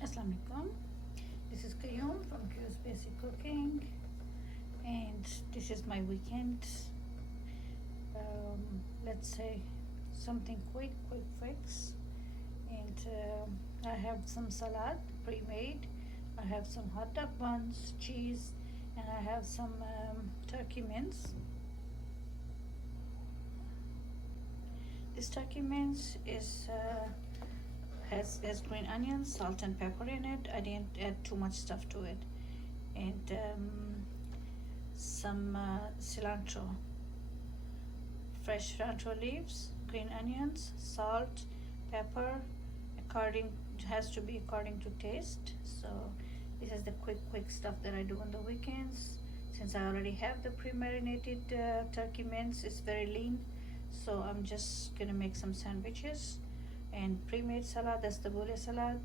Assalamu alaikum. This is Qayyum from Q's Basic Cooking, and this is my weekend. Let's say something quick fix. And I have some salad pre-made. I have some hot dog buns, cheese, and I have some turkey mince. This turkey mince is has green onions, salt, and pepper in it. I didn't add too much stuff to it, and some cilantro, fresh cilantro leaves, green onions, salt, pepper. According has to be according to taste. So this is the quick stuff that I do on the weekends. Since I already have the pre-marinated turkey mince, it's very lean, so I'm just gonna make some sandwiches and pre-made salad. That's the boule salad,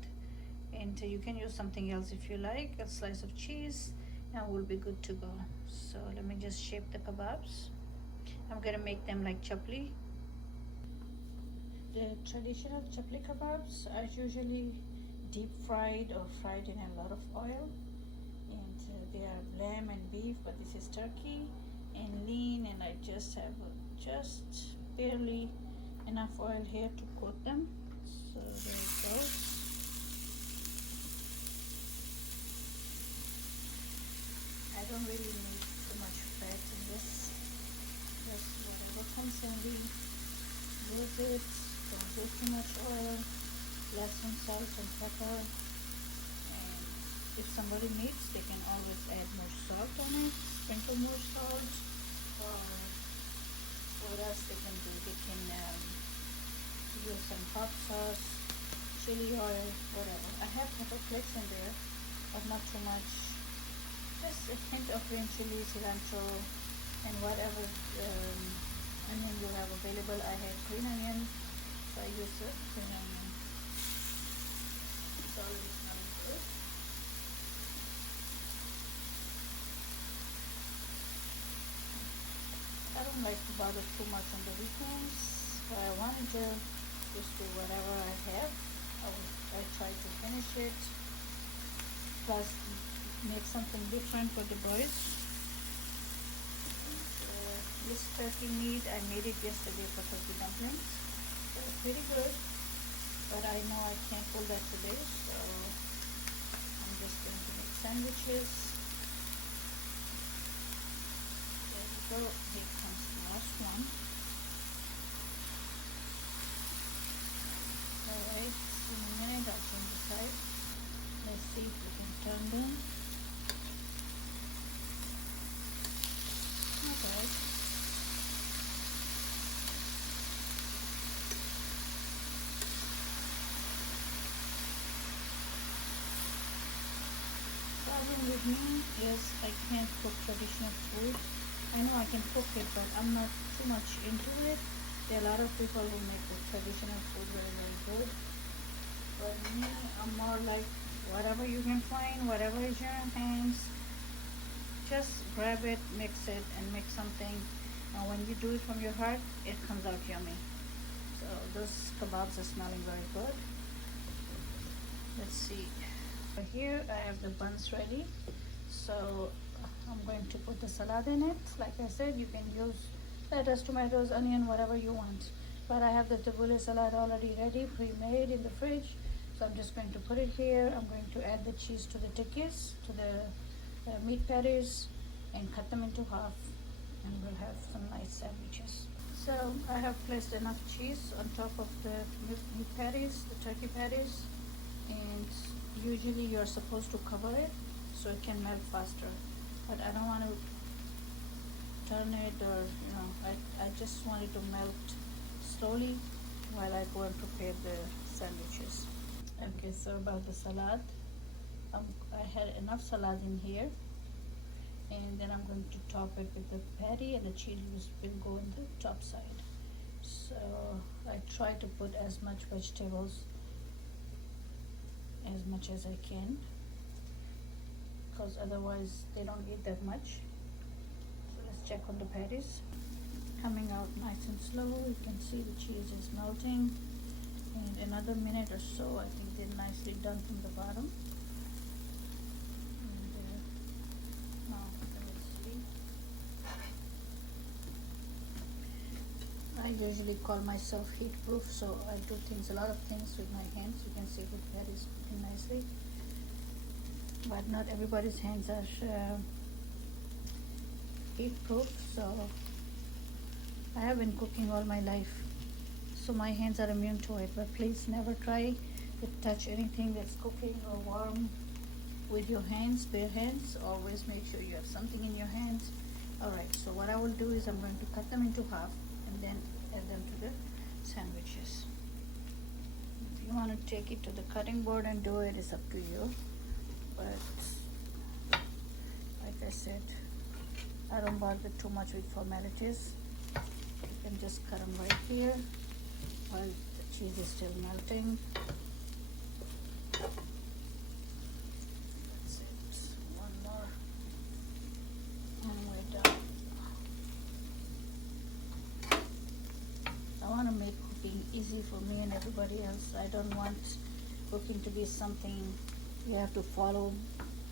and you can use something else if you like, a slice of cheese, and we'll be good to go. So let me just shape the kebabs. I'm gonna make them like chapli. The traditional chapli kebabs are usually deep fried or fried in a lot of oil, and they are lamb and beef, but this is turkey and lean, and I just have just barely enough oil here to coat them. So there it goes. I don't really need too much fat in this. Just whatever comes handy, use it. Don't do too much oil. Less salt and pepper. And if somebody needs, they can always add more salt on it, sprinkle more salt, or what else they can do? They can use some hot sauce, chili oil, whatever. I have pepper flakes in there, but not too much. Just a hint of green chili, cilantro, and whatever onion you have available. I have green onion, so I use the green onion. It's already smelling good. I don't like to bother too much on the weekends. I wanted to just do whatever I have. I try to finish it, plus make something different for the boys. And, this turkey meat, I made it yesterday for turkey dumplings. It was pretty good, but I know I can't pull that today, so I'm just going to make sandwiches. There we go. Here comes the last one. Alright, in a minute I'll turn the side. Let's see if we can turn them. Okay. Problem with me is I can't cook traditional food. I know I can cook it, but I'm not too much into it. There are a lot of people who make the traditional food very good. But me, I'm more like whatever you can find, whatever is in your hands, just grab it, mix it, and make something. And when you do it from your heart, it comes out yummy. So those kebabs are smelling very good. Let's see. Here I have the buns ready. So I'm going to put the salad in it. Like I said, you can use lettuce, tomatoes, onion, whatever you want. But I have the tabbouleh salad already ready, pre-made in the fridge. So I'm just going to put it here. I'm going to add the cheese to the tikkis, to the meat patties, and cut them into half. And we'll have some nice sandwiches. So I have placed enough cheese on top of the meat patties, the turkey patties. And usually you're supposed to cover it so it can melt faster. But I don't want to turn it, or I just want it to melt slowly while I go and prepare the sandwiches. Okay, so about the salad, I had enough salad in here, and then I'm going to top it with the patty, and the cheese will go on the top side. So I try to put as much vegetables as much as I can, because otherwise they don't eat that much. So let's check on the patties. Coming out nice and slow. You can see the cheese is melting. And another minute or so, I think they're nicely done from the bottom. And now let's see. I usually call myself heat proof, so I do a lot of things with my hands. You can see that is cooking nicely, but not everybody's hands are heat proof. So I have been cooking all my life, so my hands are immune to it. But please never try to touch anything that's cooking or warm with your hands, bare hands. Always make sure you have something in your hands. Alright, so what I will do is I'm going to cut them into half and then add them to the sandwiches. If you want to take it to the cutting board and do it, it's up to you. But like I said, I don't bother too much with formalities. You can just cut them right here while the cheese is still melting. That's it. One more. And we're done. I want to make cooking easy for me and everybody else. I don't want cooking to be something you have to follow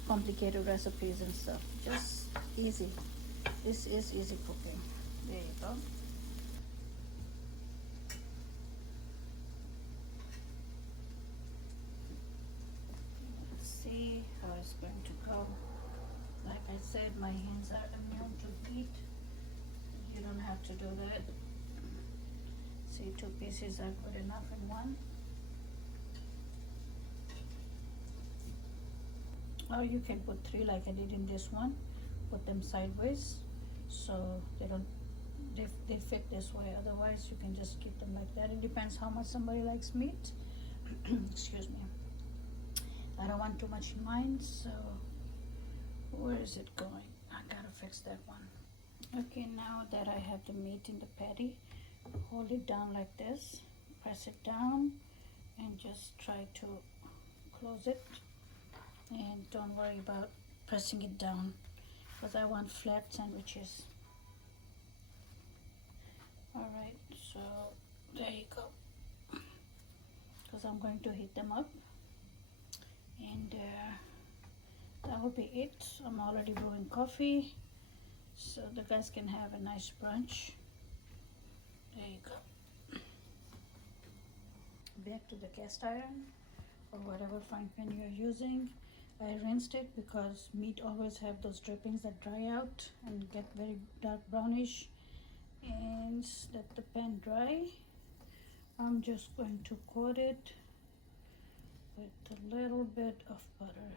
complicated recipes and stuff. Just easy. This is easy cooking. There you go. Let's see how it's going to go. Like I said, my hands are immune to heat. You don't have to do that. See, 2 pieces are good enough in one. Or you can put 3 like I did in this one. Put them sideways so they fit this way. Otherwise you can just keep them like that. It depends how much somebody likes meat. Excuse me. I don't want too much in mine, so where is it going? I gotta fix that one. Okay, now that I have the meat in the patty, hold it down like this, press it down, and just try to close it. And don't worry about pressing it down, because I want flat sandwiches. Alright, so there you go. Because I'm going to heat them up. And that will be it. I'm already brewing coffee, so the guys can have a nice brunch. There you go. Back to the cast iron or whatever frying pan you're using. I rinsed it because meat always have those drippings that dry out and get very dark brownish. And let the pan dry. I'm just going to coat it with a little bit of butter.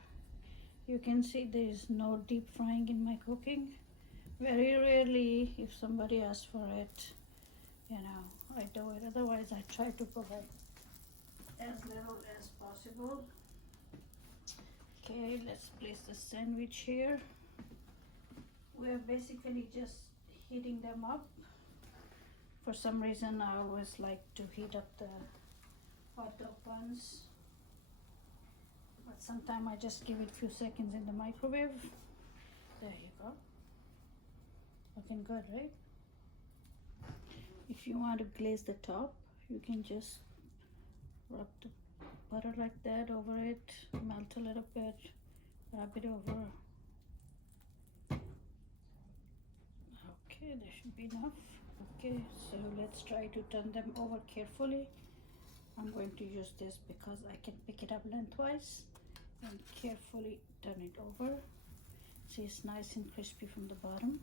You can see there is no deep frying in my cooking. Very rarely, if somebody asks for it, I do it. Otherwise, I try to provide as little as possible. Okay, let's place the sandwich here. We're basically just heating them up. For some reason, I always like to heat up the hot dog buns, but sometimes I just give it a few seconds in the microwave. There you go. Looking good, right? If you want to glaze the top, you can just rub the butter like that over it, melt a little bit, rub it over. Okay, there should be enough. Okay, so let's try to turn them over carefully. I'm going to use this because I can pick it up lengthwise and carefully turn it over. See, it's nice and crispy from the bottom.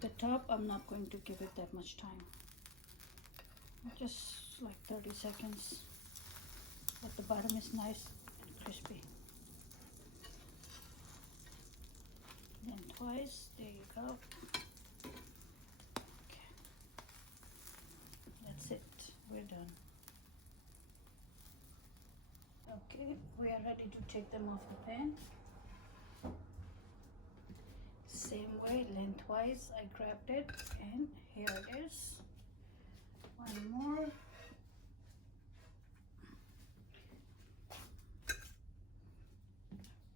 The top, I'm not going to give it that much time. Just like 30 seconds. But the bottom is nice and crispy. Then twice, there you go. Okay. That's it, we're done. Okay, we are ready to take them off the pan. Same way, lengthwise, I grabbed it, and here it is. One more.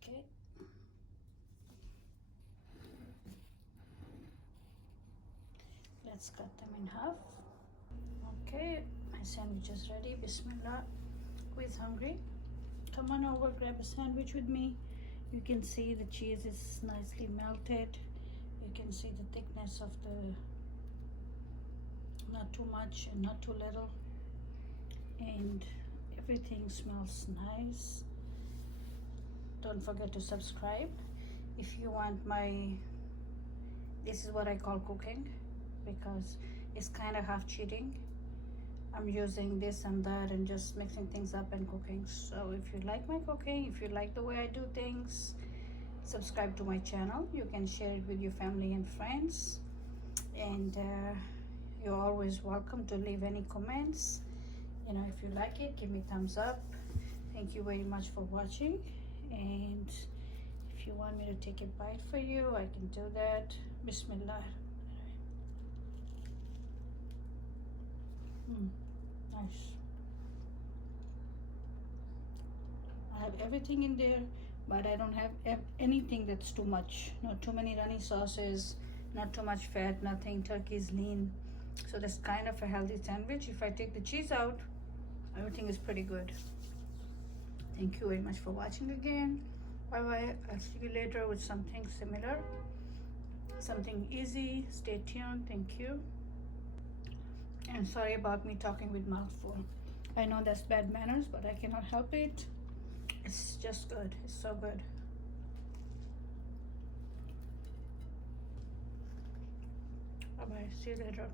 Okay. Let's cut them in half. Okay, I sandwich is ready. Bismillah. Who is hungry? Come on over, grab a sandwich with me. You can see the cheese is nicely melted. You can see the thickness of the, not too much and not too little. And everything smells nice. Don't forget to subscribe. If you want my, this is what I call cooking, because it's kind of half cheating. I'm using this and that and just mixing things up and cooking. So if you like my cooking, if you like the way I do things, subscribe to my channel. You can share it with your family and friends. And you're always welcome to leave any comments. You know, if you like it, give me thumbs up. Thank you very much for watching. And if you want me to take a bite for you, I can do that. Bismillah. Nice. I have everything in there, but I don't have anything that's too much. Not too many runny sauces, not too much fat, nothing. Turkey is lean. So that's kind of a healthy sandwich. If I take the cheese out, everything is pretty good. Thank you very much for watching again. Bye bye. I'll see you later with something similar, something easy. Stay tuned. Thank you. And sorry about me talking with mouth full. I know that's bad manners, but I cannot help it. It's just good. It's so good. Bye bye. See you later.